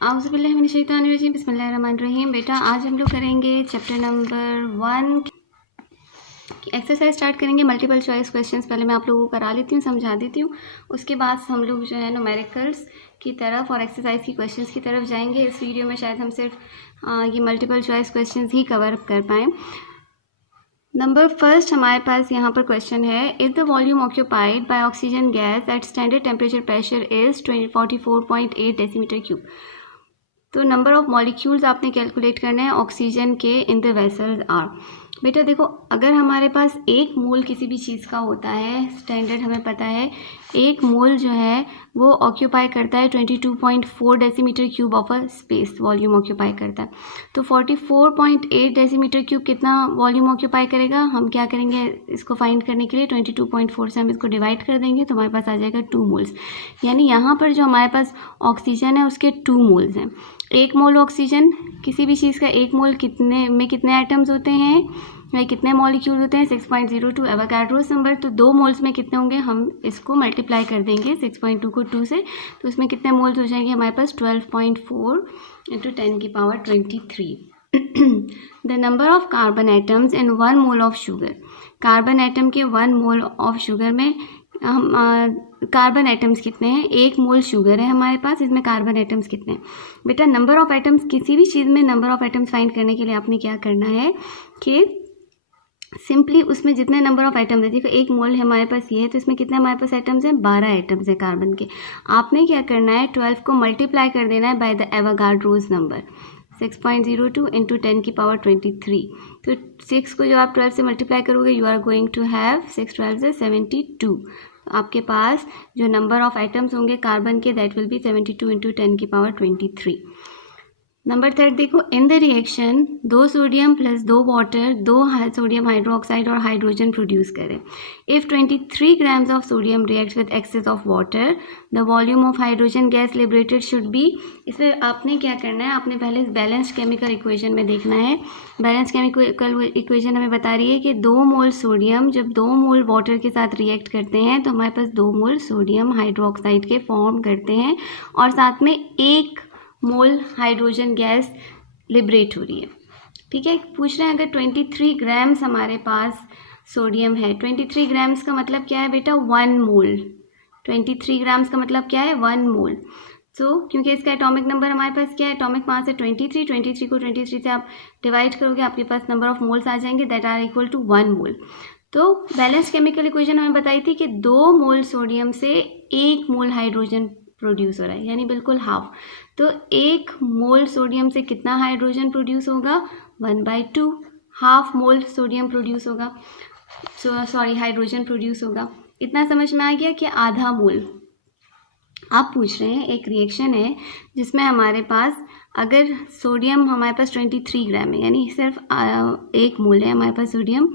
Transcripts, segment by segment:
आउज़ुबिल्लाहिमिनश्शैतानिर्रजीम बिस्मिल्लाहिर्रहमानिर्रहीम। बेटा आज हम लोग करेंगे चैप्टर नंबर 1 एक्सरसाइज स्टार्ट करेंगे। मल्टीपल चॉइस क्वेश्चंस पहले मैं आप लोगों को करा लेती हूँ, समझा देती हूँ। उसके बाद हम लोग जो है न्यूमेरिकल्स की तरफ और एक्सरसाइज की क्वेश्चंस की तरफ जाएंगे। इस वीडियो में शायद हम सिर्फ ये मल्टीपल चॉइस क्वेश्चंस ही कवर कर पाएँ। नंबर फर्स्ट हमारे पास यहाँ पर क्वेश्चन है, if the volume occupied by oxygen gas at standard temperature pressure is 44.8 decimetre cube. तो नंबर ऑफ मॉलिक्यूल्स आपने कैलकुलेट करना है ऑक्सीजन के इन द वेसल्स आर। बेटा देखो, अगर हमारे पास एक मोल किसी भी चीज़ का होता है, स्टैंडर्ड हमें पता है एक मोल जो है वो ऑक्यूपाई करता है 22.4 decimetre cube of a space, volume occupy करता है। तो 44.8 डेसीमीटर क्यूब कितना वॉल्यूम ऑक्यूपाई करेगा? हम क्या करेंगे इसको फाइंड करने के लिए 22.4 से हम इसको डिवाइड कर देंगे तो हमारे पास आ जाएगा 2 मोल्स। यानी यहाँ पर जो हमारे पास ऑक्सीजन है उसके 2 मोल्स हैं। एक मोल ऑक्सीजन, किसी भी चीज़ का एक मोल कितने एटम्स होते हैं या कितने मॉलिक्यूल होते हैं? 6.02 एवोगाड्रोस नंबर। तो 2 मोल्स में कितने होंगे? हम इसको मल्टीप्लाई कर देंगे 6.2 को 2 से, तो उसमें कितने मोल्स हो जाएंगे हमारे पास? 12.4 × 10⁻23। The number of carbon atoms in 1 mole of sugar. Carbon atom के 1 मोल ऑफ शुगर में हम कार्बन एटम्स कितने हैं? 1 मोल शुगर है हमारे पास, इसमें कार्बन एटम्स कितने हैं? बेटा नंबर ऑफ एटम्स, किसी भी चीज़ में नंबर ऑफ एटम्स फाइंड करने के लिए आपने क्या करना है कि सिंपली उसमें जितने नंबर ऑफ एटम्स है, देखो 1 मोल है हमारे पास ये है, तो इसमें कितने हमारे पास एटम्स हैं? 12 एटम्स हैं कार्बन के। आपने क्या करना है 12 को मल्टीप्लाई कर देना है बाय द एवोगाड्रोस नंबर, 6.02 × 10⁻23। तो 6 को जब आप 12 से मल्टीप्लाई करोगे you are going to have 6 12 से 72। तो आपके पास जो नंबर ऑफ एटम्स होंगे कार्बन के दैट विल बी 72 × 10⁻23। नंबर 3 देखो, in the reaction 2 sodium plus 2 water 2 sodium hydroxide और हाइड्रोजन प्रोड्यूस करें। If 23 grams of sodium reacts with excess of water, the volume of hydrogen gas liberated should be. इसमें आपने क्या करना है, आपने पहले बैलेंस केमिकल इक्वेशन में देखना है। बैलेंस केमिकल इक्वेशन हमें बता रही है कि 2 मोल सोडियम जब 2 मोल वाटर के साथ रिएक्ट करते हैं तो हमारे पास 2 मोल सोडियम हाइड्रोक्साइड के फॉर्म करते हैं और साथ में 1 मोल हाइड्रोजन गैस लिबरेट हो रही है। ठीक है, पूछ रहे हैं अगर 23 ग्राम्स हमारे पास सोडियम है, 23 ग्राम्स का मतलब क्या है बेटा? 1 मोल। 23 ग्राम्स का मतलब क्या है? 1 मोल। तो क्योंकि इसका एटॉमिक नंबर हमारे पास क्या है? एटॉमिक मास है 23। 23 को 23 से आप डिवाइड करोगे, आपके पास नंबर ऑफ मोल्स आ जाएंगे दैट आर इक्वल टू 1 मोल। तो बैलेंस केमिकल इक्वेशन हमें बताई थी कि 2 मोल सोडियम से 1 मोल हाइड्रोजन प्रोड्यूस हो रहा है, यानी बिल्कुल हाफ। तो 1 मोल सोडियम से कितना हाइड्रोजन प्रोड्यूस होगा? 1/2। हाफ मोल सोडियम प्रोड्यूस होगा, हाइड्रोजन प्रोड्यूस होगा। इतना समझ में आ गया कि आधा मोल। आप पूछ रहे हैं एक रिएक्शन है जिसमें हमारे पास अगर सोडियम हमारे पास 23 ग्राम है, यानी सिर्फ 1 मोल है हमारे पास सोडियम,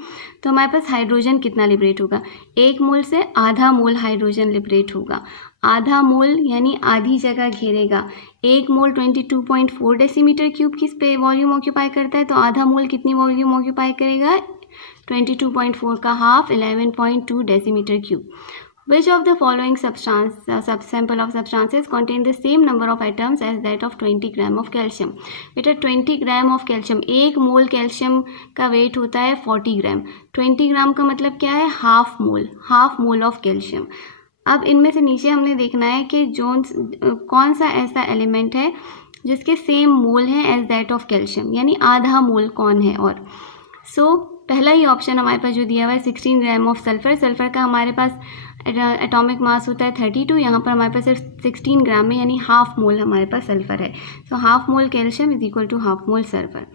तो हमारे पास हाइड्रोजन कितना लिबरेट होगा? 1 मोल से आधा मोल हाइड्रोजन लिबरेट होगा। आधा मोल यानी आधी जगह घेरेगा। 1 मोल 22.4 डेसीमीटर क्यूब की वॉल्यूम ऑक्यूपाई करता है, तो आधा मोल कितनी वॉल्यूम ऑक्यूपाई करेगा? 22.4 का half 11.2 decimetre cube. Which of the following sample of substances contain the same number of atoms as that of 20 gram of calcium? बेटा 20 gram of calcium, 1 mole calcium का wait होता है 40 ग्राम। 20 ग्राम का मतलब क्या है? Half mole of calcium. अब इनमें से नीचे हमने देखना है कि कौन सा ऐसा एलिमेंट है जिसके सेम मोल है एज दैट ऑफ कैल्शियम, यानी आधा मोल कौन है? और पहला ही ऑप्शन हमारे पास जो दिया हुआ है 16 ग्राम ऑफ सल्फर। सल्फर का हमारे पास एटॉमिक मास होता है 32, यहाँ पर हमारे पास सिर्फ 16 ग्राम है, यानी हाफ मोल हमारे पास सल्फर है। So half mole calcium is equal to half mole sulphur.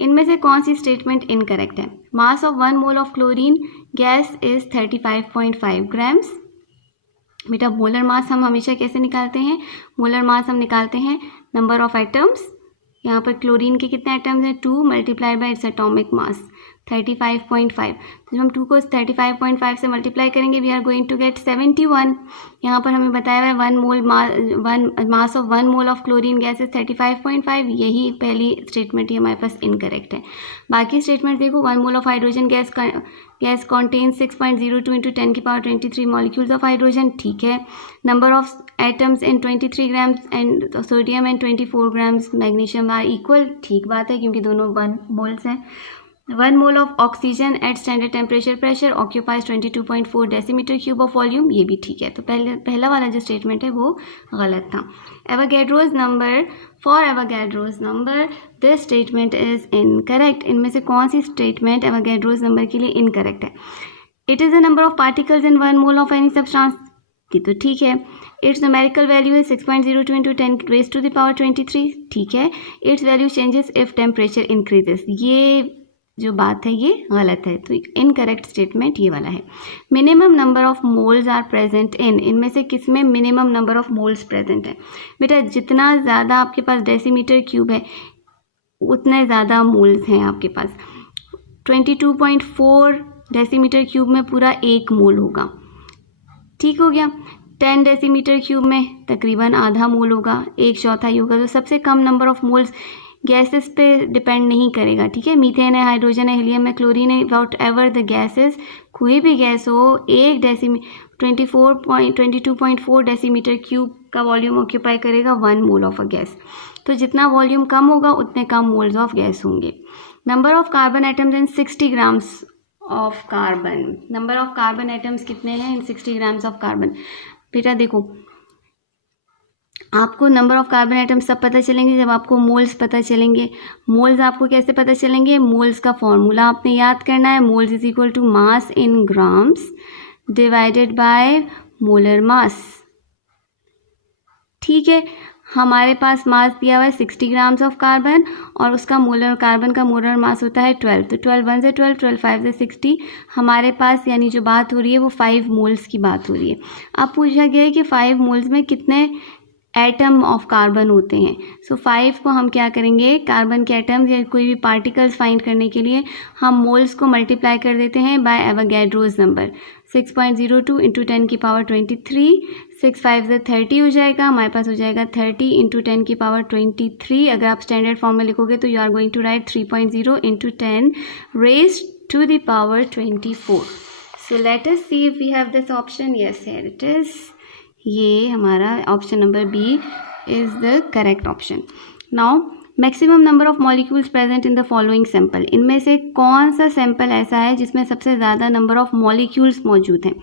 इनमें से कौन सी स्टेटमेंट इनकरेक्ट है? Mass of 1 mole of chlorine gas is 35.5 grams. बेटा मोलर मास हम हमेशा कैसे निकालते हैं? मोलर मास हम निकालते हैं नंबर ऑफ एटम्स। यहाँ पर क्लोरीन के कितने एटम्स हैं? 2 multiplied by its atomic mass. 35.5। तो जब हम 2 को 35.5 से मल्टीप्लाई करेंगे we are going to get 71। यहाँ पर हमें बताया हुआ है 1 mass of 1 mole of chlorine gas is 35.5। यही पहली स्टेटमेंट ही हमारे पास इनकरेक्ट है। बाकी स्टेटमेंट देखो, 1 mole of hydrogen gas contains 6.02 into 10 की पावर 23 मॉलिक्यूल्स ऑफ हाइड्रोजन, ठीक है। Number of atoms in 23 grams and sodium and 24 grams magnesium are equal, ठीक बात है क्योंकि दोनों 1 मोल्स हैं। 1 mole of oxygen at standard temperature pressure occupies 22.4 decimetre cube of volume, ये भी ठीक है। तो पहला वाला जो स्टेटमेंट है वो गलत था। Avogadro's number, for Avogadro's number this statement is incorrect. इनमें से कौन सी स्टेटमेंट एवोगैड्रोज नंबर के लिए इनकरेक्ट है? It is the number of particles in 1 mole of any substance, ये तो ठीक है। इट्स न्यूमेरिकल वैल्यू है 6.02 into 10 raise to the power 23, ठीक है। Its value changes if temperature increases, ये जो बात है ये गलत है। तो इनकरेक्ट स्टेटमेंट ये वाला है। Minimum number of moles are present in, इनमें से किस में minimum number of moles present है? बेटा जितना ज़्यादा आपके पास डेसीमीटर क्यूब है उतने ज़्यादा मोल्स हैं आपके पास। 22.4 डेसीमीटर क्यूब में पूरा 1 मोल होगा, ठीक हो गया। 10 डेसीमीटर क्यूब में तकरीबन आधा मोल होगा, 1/4 होगा। तो सबसे कम नंबर ऑफ मोल्स गैसेस पे डिपेंड नहीं करेगा, ठीक है। मीथेन है, हाइड्रोजन है, हीलियम है, क्लोरीन है, वॉट एवर द गैसेस, कोई भी गैस हो, 22.4 डेसीमीटर क्यूब का वॉल्यूम ऑक्यूपाई करेगा 1 मोल ऑफ अ गैस। तो जितना वॉल्यूम कम होगा उतने कम मोल्स ऑफ गैस होंगे। Number of carbon atoms in 60 grams of carbon, number of carbon atoms कितने हैं इन 60 ग्राम्स ऑफ कार्बन? बेटा देखो, आपको नंबर ऑफ कार्बन एटम्स सब पता चलेंगे जब आपको मोल्स पता चलेंगे। मोल्स आपको कैसे पता चलेंगे? मोल्स का फॉर्मूला आपने याद करना है। Moles is equal to mass in grams divided by molar mass, ठीक है। हमारे पास मास दिया हुआ है 60 ग्राम्स ऑफ कार्बन और उसका कार्बन का मोलर मास होता है 12। तो 12 1 से 12, 12 5 से 60 हमारे पास, यानी जो बात हो रही है वो 5 मोल्स की बात हो रही है। अब पूछा गया है कि 5 मोल्स में कितने एटम ऑफ कार्बन होते हैं। सो 5 को हम क्या करेंगे, कार्बन के एटम्स या कोई भी पार्टिकल्स फाइंड करने के लिए हम मोल्स को मल्टीप्लाई कर देते हैं बाय एवोगैड्रोज नंबर। 6.02 इंटू 10 की पावर 23, 6 5 से 30 हो जाएगा, हमारे पास हो जाएगा 30 इंटू 10 की पावर 23। अगर आप स्टैंडर्ड फॉर्म में लिखोगे तो you are going to write 3.0 into 10 raise to the power 24। So let us see if we have this option. Yes, here it is. ये हमारा option number B is the correct option. Now maximum number of molecules present in the following sample, इनमें से कौन सा sample ऐसा है जिसमें सबसे ज़्यादा नंबर ऑफ मॉलिक्यूल्स मौजूद हैं?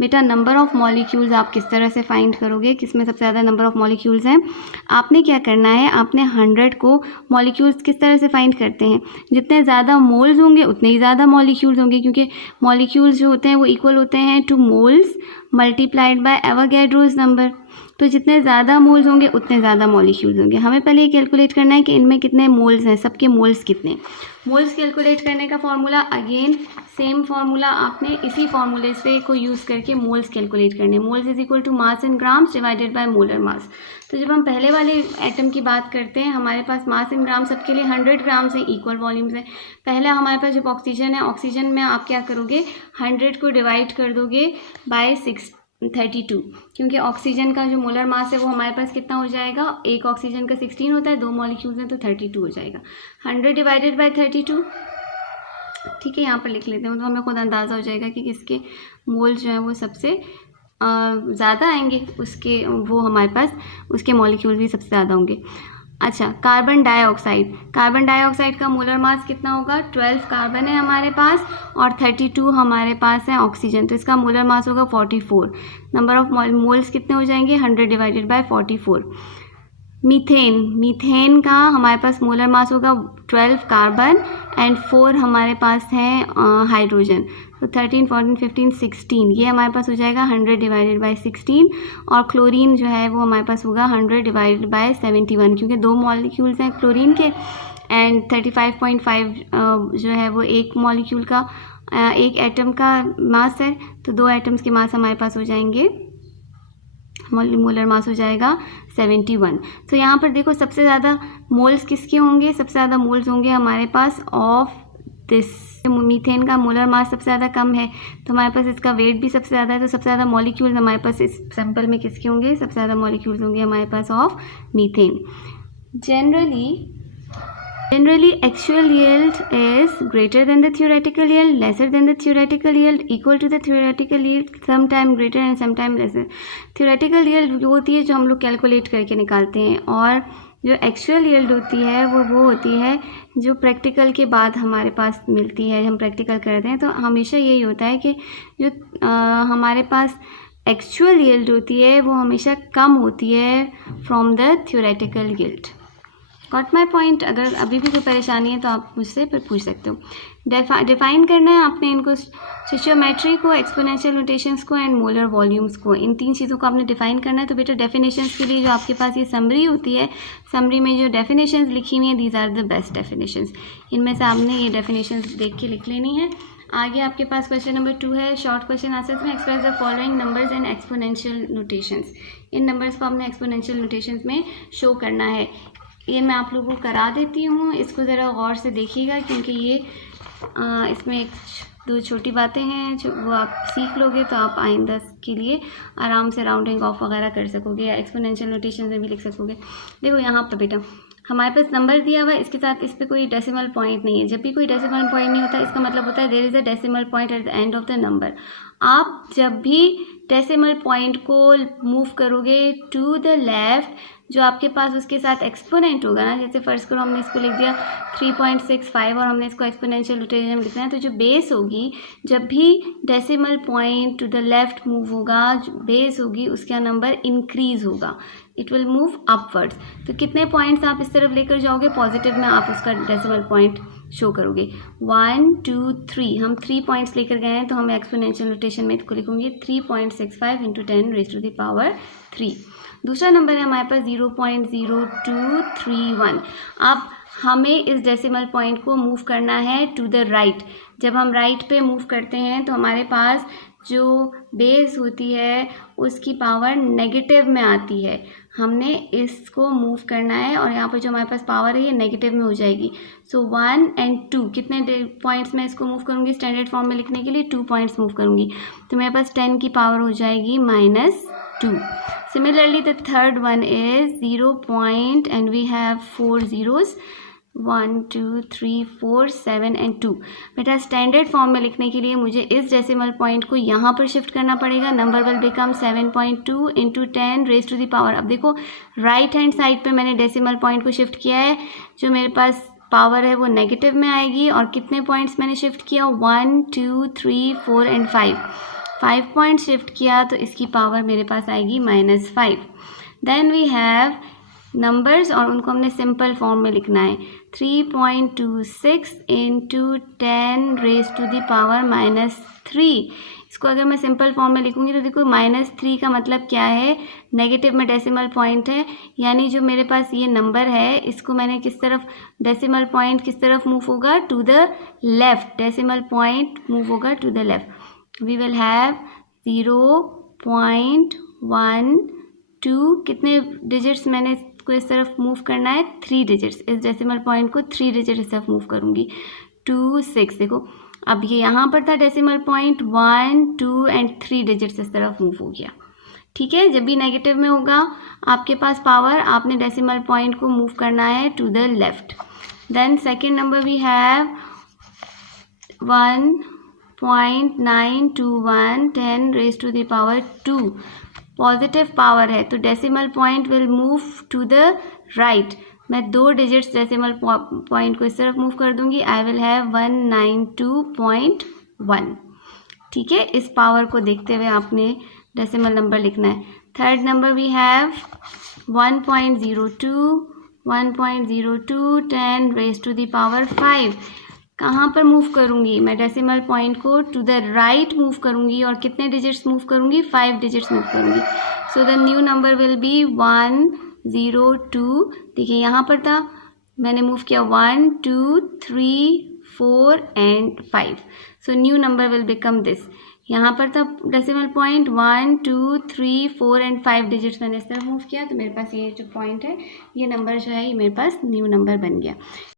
बेटा नंबर ऑफ मॉलिक्यूल्स आप किस तरह से फाइंड करोगे, किसमें सबसे ज़्यादा नंबर ऑफ मॉलिक्यूल्स हैं? आपने क्या करना है, आपने 100 को मॉलिक्यूल्स किस तरह से फाइंड करते हैं? जितने ज़्यादा मोल्स होंगे उतने ही ज़्यादा मॉलिक्यूल्स होंगे, क्योंकि मॉलिक्यूल्स जो होते हैं वो इक्वल होते हैं two moles multiplied by Avogadro's number. तो जितने ज़्यादा मोल्स होंगे उतने ज़्यादा मॉलिक्यूल्स होंगे। हमें पहले ये कैलकुलेट करना है कि इनमें कितने मोल्स हैं, सबके मोल्स कितने। मोल्स कैलकुलेट करने का फॉर्मूला अगेन सेम फॉर्मूला, आपने इसी फॉर्मूले से को यूज़ करके मोल्स कैलकुलेट करने। Moles is equal to mass in grams divided by molar mass. तो जब हम पहले वाले एटम की बात करते हैं, हमारे पास मास इन ग्राम सबके लिए 100 ग्राम्स है, इक्वल वॉल्यूम्स है। पहला हमारे पास जब ऑक्सीजन है, ऑक्सीजन में आप क्या करोगे, 100 को डिवाइड कर दोगे बाय 32, क्योंकि ऑक्सीजन का जो मोलर मास है वो हमारे पास कितना हो जाएगा, एक ऑक्सीजन का 16 होता है, 2 मॉलिक्यूल्स हैं तो 32 हो जाएगा। 100 डिवाइडेड बाय 32, ठीक है, यहाँ पर लिख लेते हैं तो हमें खुद अंदाज़ा हो जाएगा कि किसके मोल्स जो है वो सबसे ज़्यादा आएंगे, उसके वो हमारे पास उसके मॉलिक्यूल भी सबसे ज़्यादा होंगे। अच्छा, कार्बन डाइऑक्साइड, कार्बन डाइऑक्साइड का मोलर मास कितना होगा, 12 कार्बन है हमारे पास और 32 हमारे पास है ऑक्सीजन, तो इसका मोलर मास होगा 44। नंबर ऑफ मोल्स कितने हो जाएंगे, 100 डिवाइडेड बाय 44। मीथेन, मीथेन का हमारे पास मोलर मास होगा 12 कार्बन एंड 4 हमारे पास है हाइड्रोजन, तो 13 14 15 16, ये हमारे पास हो जाएगा 100 डिवाइडेड बाय 16। और क्लोरीन जो है वो हमारे पास होगा 100 डिवाइडेड बाय 71, क्योंकि 2 मॉलिक्यूल्स हैं क्लोरीन के एंड 35.5 जो है वो एक मॉलिक्यूल का एक एटम का मास है, तो 2 एटम्स के मास हमारे पास हो जाएंगे, मोलर मास हो जाएगा 71। तो यहाँ पर देखो सबसे ज़्यादा मोल्स किसके होंगे, सबसे ज़्यादा मोल्स होंगे हमारे पास ऑफ दिस मीथेन का मोलर मास सबसे ज़्यादा कम है तो हमारे पास इसका वेट भी सबसे ज़्यादा है, तो सबसे ज़्यादा मॉलिक्यूल्स हमारे पास इस सैंपल में किसके होंगे, सबसे ज़्यादा मॉलिक्यूल्स होंगे हमारे पास of methane. Generally, actual yield is greater than the theoretical yield, lesser than the theoretical yield, equal to the theoretical yield, sometime greater and sometime lesser. Theoretical yield वो होती है जो हम लोग कैलकुलेट करके निकालते हैं, और जो एक्चुअल यील्ड होती है वो होती है जो प्रैक्टिकल के बाद हमारे पास मिलती है, हम प्रैक्टिकल करते हैं तो हमेशा यही होता है कि जो हमारे पास एक्चुअल यील्ड होती है वो हमेशा कम होती है from the theoretical yield. Got my point. अगर अभी भी कोई परेशानी है तो आप मुझसे फिर पूछ सकते हो। डिफाइन करना है आपने इनको, स्टोइचियोमेट्री को, एक्सपोनेंशियल नोटेशंस को एंड मोलर वॉल्यूम्स को, इन तीन चीज़ों को आपने डिफाइन करना है। तो बेटा डेफिनेशंस के लिए जो आपके पास ये समरी होती है, समरी में जो डेफिनेशंस लिखी हुई हैं these are the best definitions. इनमें से आपने ये डेफिनेशंस देख के लिख लेनी है। आगे आपके पास क्वेश्चन नंबर 2 है, शॉर्ट क्वेश्चन आंसर्स में express the following numbers and exponential notations. In numbers को आपने एक्सपोनेंशियल नोटेशंस में शो करना है। ये मैं आप लोगों को करा देती हूँ, इसको ज़रा गौर से देखिएगा क्योंकि ये इसमें एक दो छोटी बातें हैं जो वो आप सीख लोगे तो आप आइंदा के लिए आराम से राउंडिंग ऑफ वगैरह कर सकोगे या एक्सपोनेंशियल नोटेशन में भी लिख सकोगे। देखो यहाँ पर बेटा हमारे पास नंबर दिया हुआ है, इसके साथ इस पर कोई डेसिमल पॉइंट नहीं है। जब भी कोई डेसिमल पॉइंट नहीं होता इसका मतलब होता है there is a decimal point at the end of the number. आप जब भी डेसिमल पॉइंट को मूव करोगे टू द लेफ्ट, जो आपके पास उसके साथ एक्सपोनेंट होगा ना, जैसे फर्स्ट करो हमने इसको लिख दिया 3.65 और हमने इसको एक्सपोनेंशियल नोटेशन में लिखना है, तो जो बेस होगी, जब भी decimal point two the left move होगा, जो बेस होगी उसका नंबर इंक्रीज होगा, इट विल मूव अपवर्ड्स। तो कितने पॉइंट्स आप इस तरफ लेकर जाओगे पॉजिटिव में, आप उसका डेसिमल पॉइंट शो करोगे 1 2 3। हम 3 पॉइंट्स लेकर गए हैं तो हम एक्सपोनेंशियल नोटेशन में इसको लिखूंगे 3.65 × 10 raised to the power 3। दूसरा नंबर है हमारे पास 0.0231। अब हमें इस डेसिमल पॉइंट को मूव करना है टू द राइट। जब हम राइट पे मूव करते हैं तो हमारे पास जो बेस होती है उसकी पावर नेगेटिव में आती है। हमने इसको मूव करना है और यहाँ पर जो हमारे पास पावर है ये नेगेटिव में हो जाएगी। सो 1 और 2 कितने पॉइंट्स मैं इसको मूव करूँगी स्टैंडर्ड फॉर्म में लिखने के लिए, 2 पॉइंट्स मूव करूँगी तो मेरे पास 10 की पावर हो जाएगी -2। Similarly, the third one is 0 point and we have 4 zeros 1 2 3 4 7 and 2। बेटा स्टैंडर्ड फॉर्म में लिखने के लिए मुझे इस डेसिमल पॉइंट को यहाँ पर शिफ्ट करना पड़ेगा। Number will become 7.2 × 10 raised to the power। अब देखो राइट हैंड साइड पे मैंने डेसिमल पॉइंट को शिफ्ट किया है, जो मेरे पास पावर है वो नेगेटिव में आएगी। और कितने पॉइंट्स मैंने शिफ्ट किया 1 2 3 4 and 5 पॉइंट शिफ्ट किया तो इसकी पावर मेरे पास आएगी -5। देन वी हैव नंबर्स और उनको हमने सिंपल फॉर्म में लिखना है 3.26 × 10 raised to the power -3। इसको अगर मैं सिंपल फॉर्म में लिखूंगी तो देखो -3 का मतलब क्या है, नेगेटिव में डेसिमल पॉइंट है, यानी जो मेरे पास ये नंबर है इसको मैंने किस तरफ, डेसिमल पॉइंट किस तरफ मूव होगा to the left, decimal point move होगा to the left. We will have 0.12 कितने डिजिट्स मैंने इसको इस तरफ मूव करना है 3 डिजिट्स, इस डेसिमल पॉइंट को 3 डिजिट इस तरफ मूव करूँगी 2 6। देखो अब ये यहाँ पर था डेसिमल पॉइंट 1 2 and 3 डिजिट्स इस तरफ मूव हो गया। ठीक है, जब भी नेगेटिव में होगा आपके पास पावर, आपने डेसिमल पॉइंट को मूव करना है to the left. Then second number we have 1.921 10 raised to the power 2। Positive power है तो decimal point will move to the right. मैं 2 डिजिट्स डेसिमल पॉइंट को इस तरफ मूव कर दूंगी, आई विल हैव 192.1। ठीक है, इस पावर को देखते हुए आपने डेसिमल नंबर लिखना है। Third number we have 1.02 10 raised to the power 5। कहाँ पर मूव करूँगी मैं, डेसिमल पॉइंट को टू द राइट मूव करूँगी और कितने डिजिट्स मूव करूँगी 5 डिजिट्स मूव करूँगी। So the new number will be 102। देखिए यहाँ पर था, मैंने मूव किया 1 2 3 4 and 5। So new number will become this. यहाँ पर था डेसिमल पॉइंट 1 2 3 4 and 5 डिजिट्स मैंने इस तरह मूव किया तो मेरे पास ये जो पॉइंट है, ये नंबर जो है ये मेरे पास न्यू नंबर बन गया।